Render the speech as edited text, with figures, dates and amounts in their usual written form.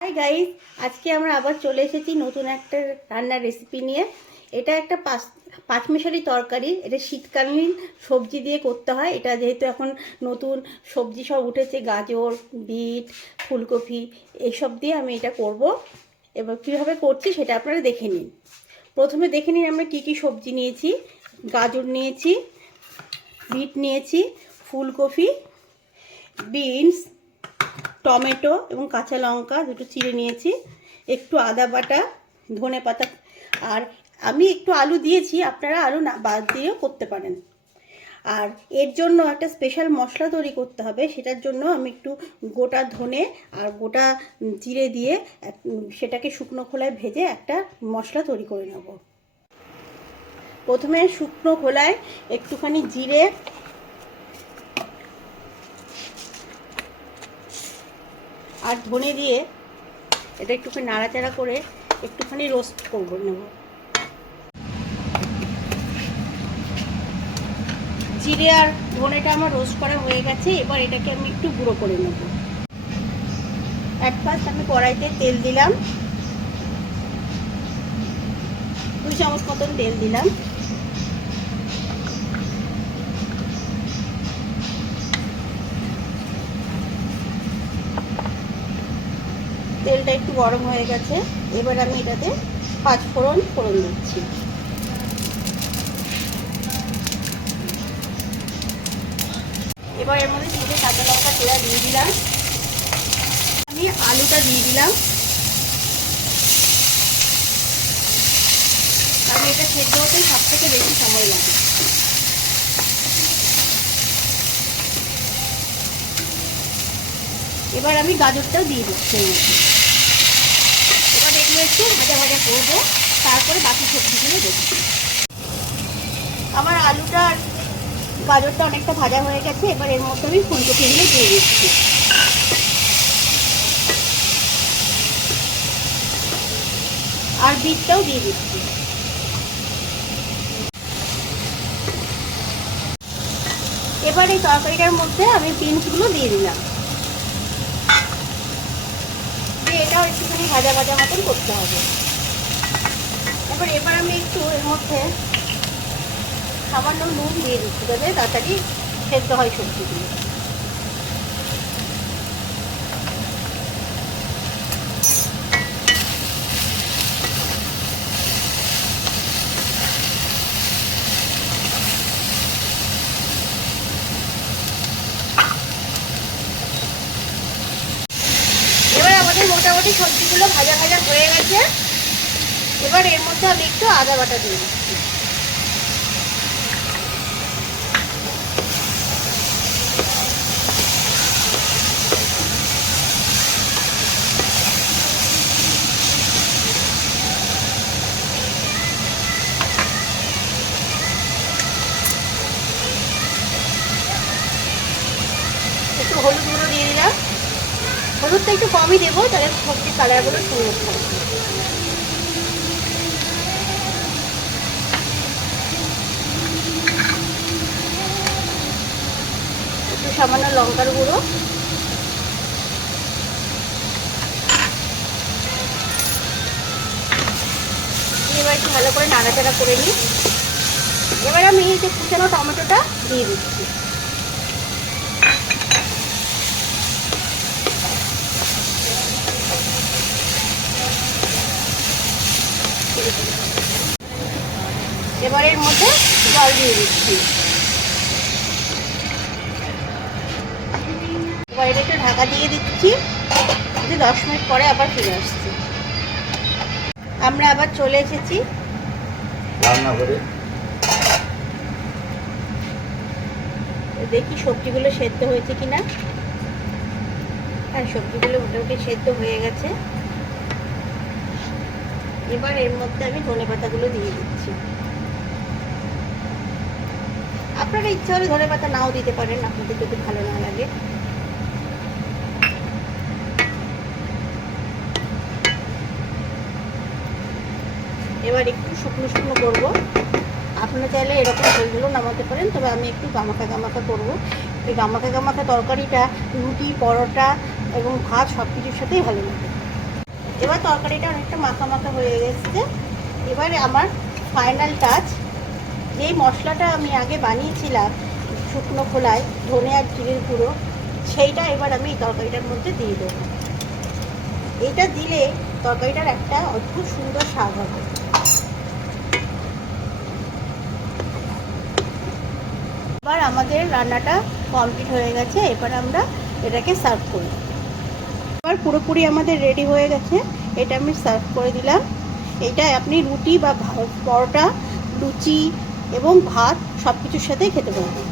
Hi guys, আজকে আমরা আবার চলে এসেছি নতুন একটা রান্নার রেসিপি নিয়ে। এটা একটা পাঁচমিশালি তরকারি। এটা শীতকালীন সবজি দিয়ে করতে হয়। এটা যেহেতু এখন নতুন সবজি সব উঠেছে, গাজর, বিট, ফুলকপি, এইসব দিয়ে আমি এটা করব। এবার কীভাবে করছি সেটা আপনারা দেখে নিন। প্রথমে দেখে নিন আমরা কী কী সবজি নিয়েছি। গাজর নিয়েছি, বিট নিয়েছি, ফুলকপি, বিনস, টমেটো এবং কাঁচা লঙ্কা দুটো চিড়ে নিয়েছি, একটু আদা বাটা, ধনে পাতা, আর আমি একটু আলু দিয়েছি, আপনারা আলু না বাদ দিয়েও করতে পারেন। আর এর জন্য একটা স্পেশাল মশলা তৈরি করতে হবে। সেটার জন্য আমি একটু গোটা ধনে আর গোটা জিরে দিয়ে সেটাকে শুকনো খোলায় ভেজে একটা মশলা তৈরি করে নেব। প্রথমে শুকনো খোলায় একটুখানি জিরে আর ধনে দিয়ে এটা একটুখানি নাড়াচাড়া করে একটুখানি রোস্ট করব নেব। জিরে আর ধনেটা আমার রোস্ট করা হয়ে গেছে। এবার এটাকে আমি একটু গুঁড়ো করে নেব। এক পাশ আমি কড়াইতে তেল দিলাম, 2 চামচ মতন তেল দিলাম। তেলটা একটু গরম হয়ে গেছে। এবার আমি এটাতে 5 ফোড়ন দিচ্ছি। এবার এর মধ্যে 3টে কাঁচা লঙ্কা চেরা দিয়ে দিলাম। আমি আলুটা দিয়ে দিলাম। কারণ এটা সেদ্ধ হতে সবথেকে বেশি সময় লাগে। এবার আমি গাজরটাও দিয়ে দিচ্ছি। এবার এগুলো একটু ভাজা ভাজা করবো, তারপরে বাকি সবজিগুলো দেখছি। আমার আলুটা আর গাজরটা অনেকটা ভাজা হয়ে গেছে। এবার এর মধ্যে আমি ফুলকপিগুলো দিয়ে দিচ্ছি। আর বিটটাও দিয়ে দিচ্ছি। এবার এই তরকারিটার মধ্যে আমি বিনসগুলো দিয়ে দিলাম। এটাও একটুখানি ভাজা ভাজা মতন করতে হবে। এবার আমি একটু এর মধ্যে সামান্য নুন দিয়ে দিচ্ছি, যাতে তাড়াতাড়ি সেদ্ধ হয় সবজিগুলো। এবার আমাদের মোটামুটি সবজিগুলো ভাজা ভাজা হয়ে গেছে। এবার এর মধ্যে আমি একটু আদা বাটা দিয়ে দিচ্ছি। একটু হলুদ গুঁড়ো দিয়ে দিলাম। হলুদটা একটু কমই দেবো, তাহলে সবজির কালারগুলো সুন্দর থাকবে। একটু সামান্য লঙ্কার গুঁড়ো। এবার একটু ভালো করে নাড়াচাড়া করে নিই। এবার আমি এই যে কুচানো টমেটোটা দিয়ে দিচ্ছি। এবার এর মধ্যে জল দিয়ে দিচ্ছি। এবার এটা একটু ঢাকা দিয়ে দিচ্ছি। 10 মিনিট পরে আবার ফিরে আসছি। আমরা আবার চলে এসেছি রান্না করে। দেখি সবজিগুলো সেদ্ধ হয়েছে কিনা। আর সবজিগুলো মোটামুটি সেদ্ধ হয়ে গেছে। এবার এর মধ্যে আমি ধনেপাতাগুলো দিয়ে দিচ্ছি। আপনারা ইচ্ছা হলে ধনেপাতা নাও দিতে পারেন, আপনাদের যদি ভালো না লাগে। এবার একটু শুকনো শুকনো করবো। আপনারা চাইলে এরকম ঝোলগুলো নামাতে পারেন, তবে আমি একটু গামাখা গামাখা করবো। এই গামাখা গামাখা তরকারিটা রুটি, পরোটা এবং ভাত সব কিছুর সাথেই ভালো লাগে। এবার তরকারিটা অনেকটা মাখা মাখা হয়ে গেছে। এবারে আমার ফাইনাল টাচ, যেই মশলাটা আমি আগে বানিয়েছিলাম শুকনো খোলায় ধনে আর জিরের গুঁড়ো, সেইটা এবার আমি এই তরকারিটার মধ্যে দিয়ে দেবো। এটা দিলে তরকারিটার একটা অদ্ভুত সুন্দর স্বাদ হবে। এবার আমাদের রান্নাটা কমপ্লিট হয়ে গেছে, এবার আমরা এটাকে সার্ভ করি। এবার পুরোপুরি আমাদের রেডি হয়ে গেছে, এটা আমি সার্ভ করে দিলাম। এটা আপনি রুটি বা পরোটা, লুচি এবং ভাত সব কিছুর সাথেই খেতে পারবেন।